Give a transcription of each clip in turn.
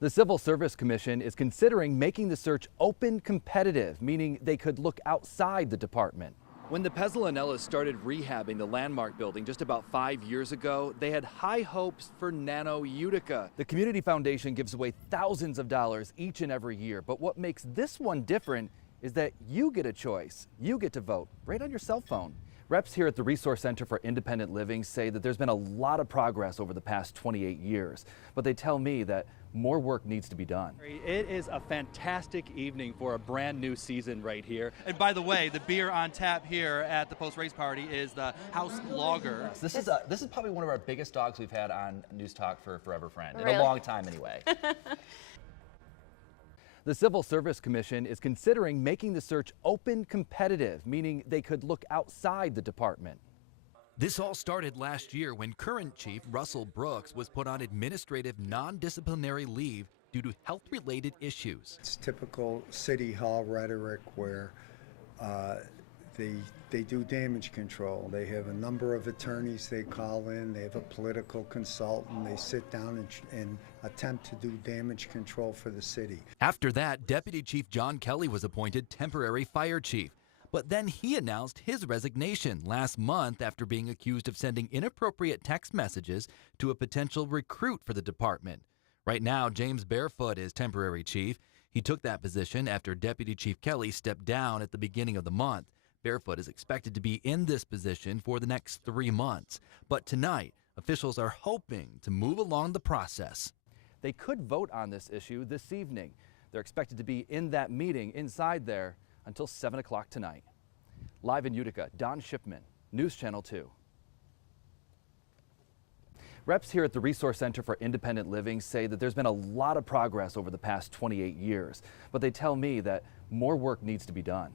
The Civil Service Commission is considering making the search open competitive, meaning they could look outside the department. When the Pezzolinellas started rehabbing the Landmark building just about 5 years ago, they had high hopes for Nano Utica. The Community Foundation gives away thousands of dollars each and every year, but what makes this one different is that you get a choice. You get to vote right on your cell phone. Reps here at the Resource Center for Independent Living say that there's been a lot of progress over the past 28 years, but they tell me that more work needs to be done. It is a fantastic evening for a brand new season right here. And by the way, the beer on tap here at the post-race party is the House Lager. This is probably one of our biggest dogs we've had on News Talk for Forever Friend, Really? in a long time anyway. The Civil Service Commission is considering making the search open competitive, meaning they could look outside the department. This all started last year when current chief Russell Brooks was put on administrative non-disciplinary leave due to health-related issues. It's typical city hall rhetoric where they do damage control. They have a number of attorneys they call in. They have a political consultant. They sit down and attempt to do damage control for the city. After that, Deputy Chief John Kelly was appointed temporary fire chief. But then he announced his resignation last month after being accused of sending inappropriate text messages to a potential recruit for the department. Right now, James Barefoot is temporary chief. He took that position after Deputy Chief Kelly stepped down at the beginning of the month. Barefoot is expected to be in this position for the next 3 months. But tonight, officials are hoping to move along the process. They could vote on this issue this evening. They're expected to be in that meeting inside there until 7 o'clock tonight. Live in Utica, Don Shipman, News Channel 2. Reps here at the Resource Center for Independent Living say that there's been a lot of progress over the past 28 years, but they tell me that more work needs to be done.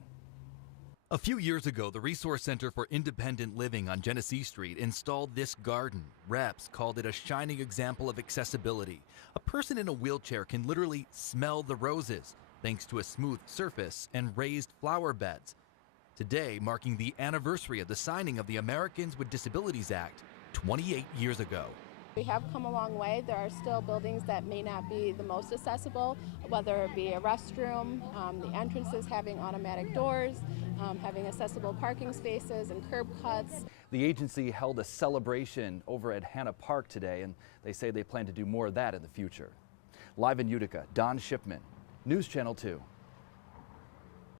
A few years ago, the Resource Center for Independent Living on Genesee Street installed this garden. Reps called it a shining example of accessibility. A person in a wheelchair can literally smell the roses, thanks to a smooth surface and raised flower beds. Today, marking the anniversary of the signing of the Americans with Disabilities Act 28 years ago. We have come a long way. There are still buildings that may not be the most accessible, whether it be a restroom, the entrances having automatic doors, having accessible parking spaces and curb cuts. The agency held a celebration over at Hanna Park today, and they say they plan to do more of that in the future. Live in Utica, Don Shipman, News Channel 2.